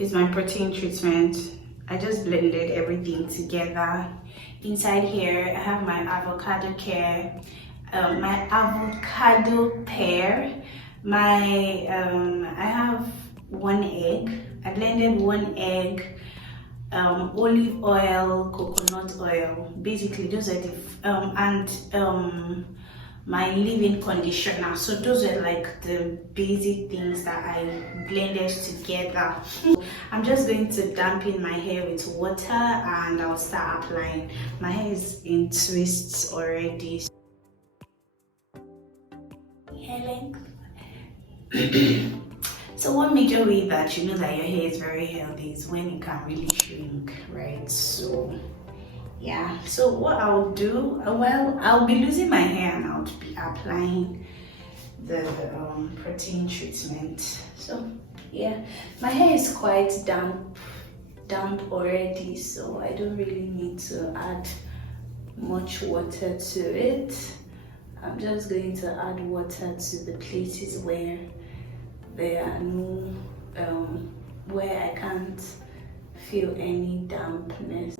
is my protein treatment. I just blended everything together. Inside here, I have my avocado care, my avocado pear, my I have 1 egg. I blended 1 egg, olive oil, coconut oil. Basically, those are the my leave-in conditioner. So those are like the basic things that I blended together. I'm just going to dampen my hair with water and I'll start applying. My hair is in twists already. Hair length. So one major way that you know that your hair is very healthy is when it can really shrink, right? So yeah, so what I'll do, well, I'll be losing my hair and I'll be applying the protein treatment. So yeah, my hair is quite damp already, so I don't really need to add much water to it. I'm just going to add water to the places where there are no where I can't feel any dampness.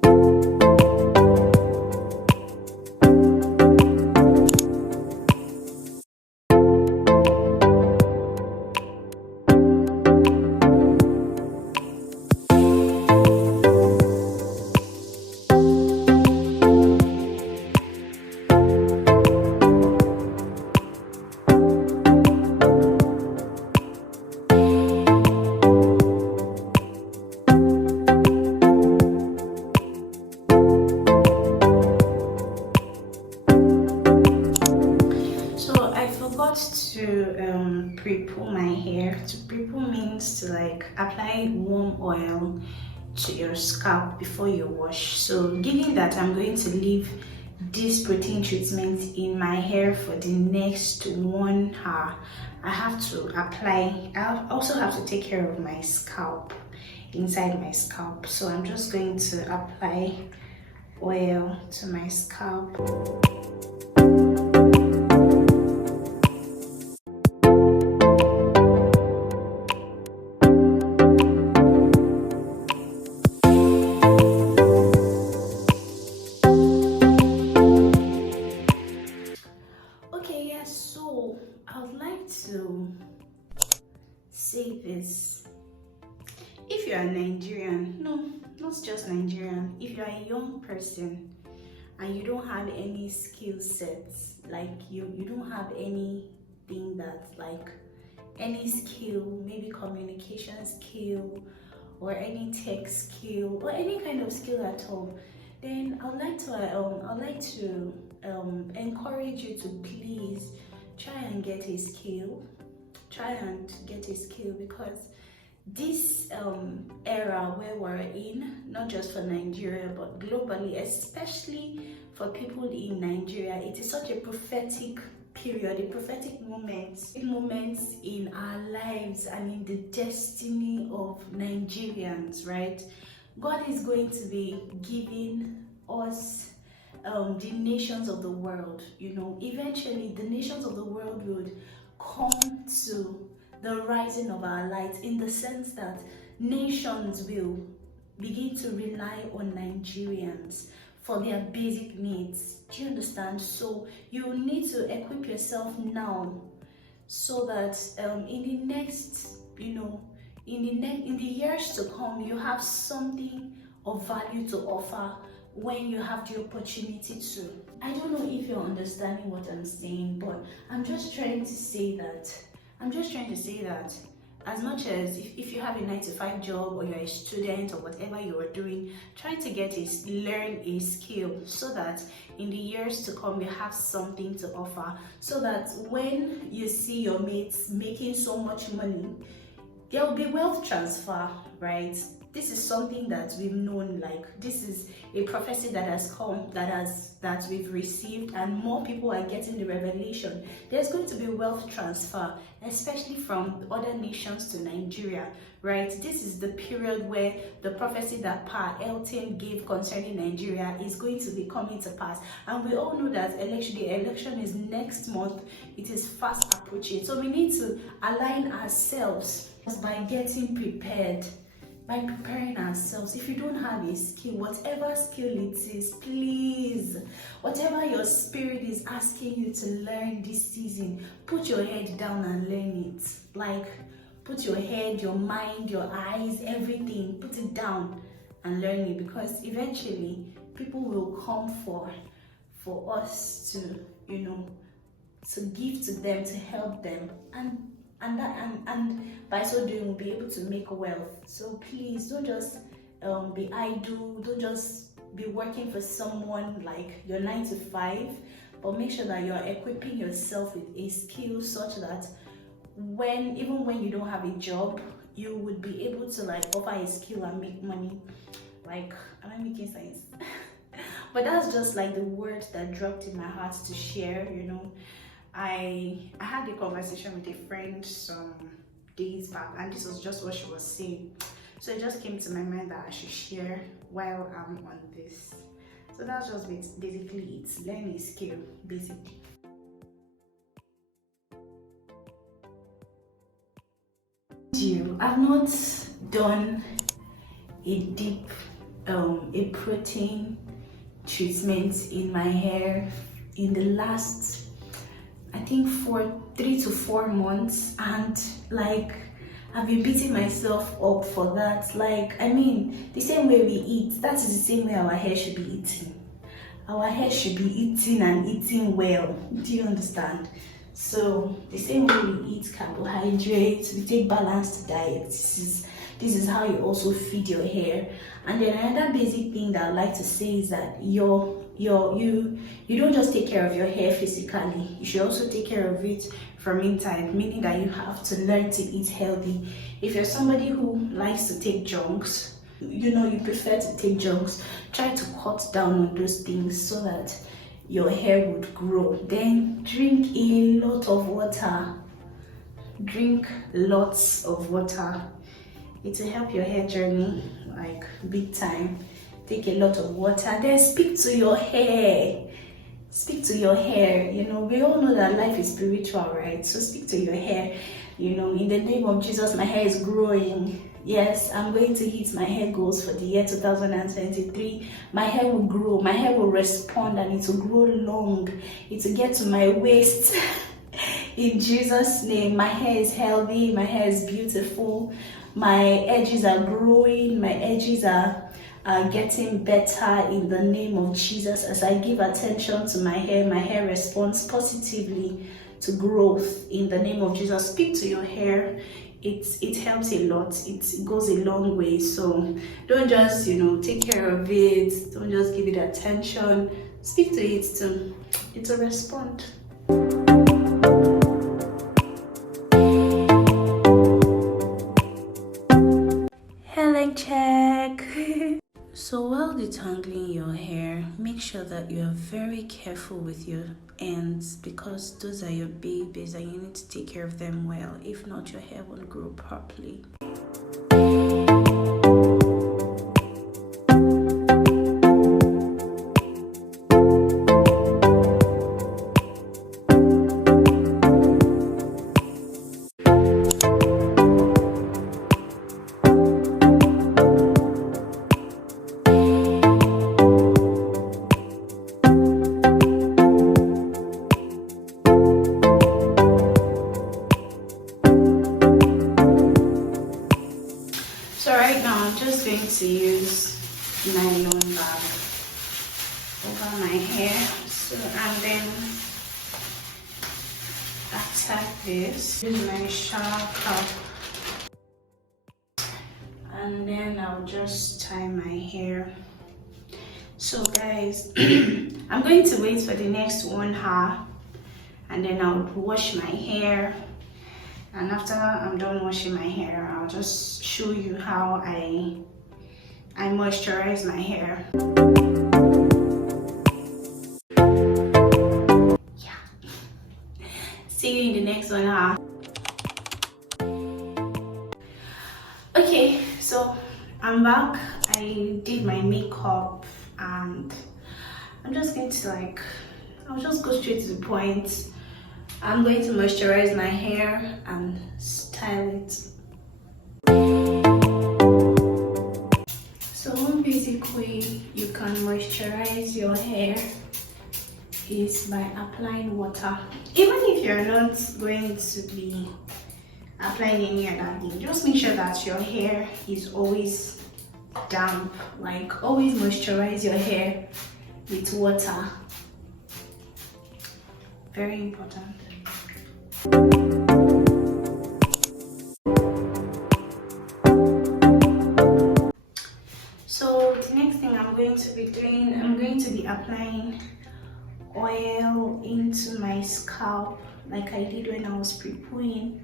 To pre-poo my hair. To pre-poo means to like apply warm oil to your scalp before you wash. So given that I'm going to leave this protein treatment in my hair for the next 1 hour, I have to apply, I also have to take care of my scalp, inside my scalp. So I'm just going to apply oil to my scalp. I would like to say this. If you are Nigerian, no, not just Nigerian, if you are a young person and you don't have any skill sets, like you don't have anything that's like any skill, maybe communication skill or any tech skill or any kind of skill at all, then I'd like to encourage you to please try and get a skill. Because this era where we're in, not just for Nigeria but globally, especially for people in Nigeria, it is such a prophetic period, a prophetic moments in our lives and in the destiny of Nigerians, right? God is going to be giving us the nations of the world. You know, eventually the nations of the world would come to the rising of our light, in the sense that nations will begin to rely on Nigerians for their basic needs. Do you understand? So you need to equip yourself now so that in the next, you know, in the years to come, you have something of value to offer when you have the opportunity to. I don't know if you're understanding what I'm saying, but I'm just trying to say that as much as if you have a 9-to-5 job or you're a student or whatever you are doing, trying to learn a skill so that in the years to come you have something to offer, so that when you see your mates making so much money, there will be wealth transfer, right? This is something that we've known, like this is a prophecy that has come, that we've received, and more people are getting the revelation. There's going to be wealth transfer, especially from other nations to Nigeria, right? This is the period where the prophecy that Pa Elton gave concerning Nigeria is going to be coming to pass. And we all know that the election is next month. It is fast approaching. So we need to align ourselves by getting prepared. by preparing ourselves. If you don't have a skill, whatever skill it is, please, whatever your spirit is asking you to learn this season, put your head down and learn it. Like, put your head, your mind, your eyes, everything, put it down and learn it, because eventually people will come for us to, you know, to give to them, to help them, and by so doing we'll be able to make wealth. So please don't just be idle, don't just be working for someone like your 9 to 5, but make sure that you're equipping yourself with a skill such that even when you don't have a job, you would be able to like offer a skill and make money. Like, am I making sense? But that's just like the word that dropped in my heart to share, you know. I had a conversation with a friend some days back, and this was just what she was saying. So it just came to my mind that I should share while I'm on this. So that's just basically it. Learn a skill, basically. I've not done a deep a protein treatment in my hair in the last, I think, 3 to 4 months, and like I've been beating myself up for that. Like, I mean, the same way we eat, that is the same way our hair should be eating. Our hair should be eating and eating well. Do you understand? So the same way we eat carbohydrates, we take balanced diet. This is how you also feed your hair. And then another basic thing that I like to say is that you don't just take care of your hair physically, you should also take care of it from inside, meaning that you have to learn to eat healthy. If you're somebody who likes to take junks, you know, you prefer to take junks, try to cut down on those things so that your hair would grow. Then drink a lot of water. Drink lots of water. It will help your hair journey like big time. Take a lot of water. Then speak to your hair. Speak to your hair. You know, we all know that life is spiritual, right? So speak to your hair. You know, in the name of Jesus, my hair is growing. Yes, I'm going to hit my hair goals for the year 2023. My hair will grow. My hair will respond, and it will grow long. It will get to my waist. In Jesus' name, my hair is healthy. My hair is beautiful. My edges are growing. My edges are getting better in the name of Jesus. As I give attention to my hair responds positively to growth in the name of Jesus. Speak to your hair. It helps a lot. It goes a long way. So don't just, you know, take care of it. Don't just give it attention. Speak to it too. It will respond. Hairline check. So while detangling your hair, make sure that you are very careful with your ends, because those are your babies and you need to take care of them well. If not, your hair won't grow properly. So right now I'm just going to use nylon bag over my hair. So, and then attack this with my shower cap, and then I'll just tie my hair. So guys, I'm going to wait for the next 1 hour, and then I'll wash my hair. And after I'm done washing my hair, I'll just show you how I moisturize my hair. Yeah. See you in the next 1 hour. Okay, so I'm back. I did my makeup, and I'm just going to I'll just go straight to the point. I'm going to moisturize my hair and style it. basic way you can moisturize your hair is by applying water. Even if you're not going to be applying any other thing, just make sure that your hair is always damp. Like, always moisturize your hair with water. Very important. So the next thing I'm going to be doing, I'm going to be applying oil into my scalp like I did when I was pre-pooing.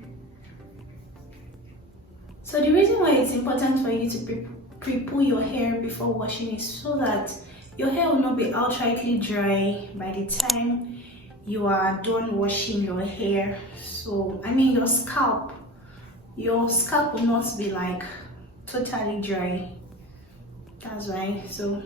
So the reason why it's important for you to pre-poo your hair before washing is so that your hair will not be outrightly dry by the time you are done washing your hair. So I mean your scalp will not be like totally dry. That's why. So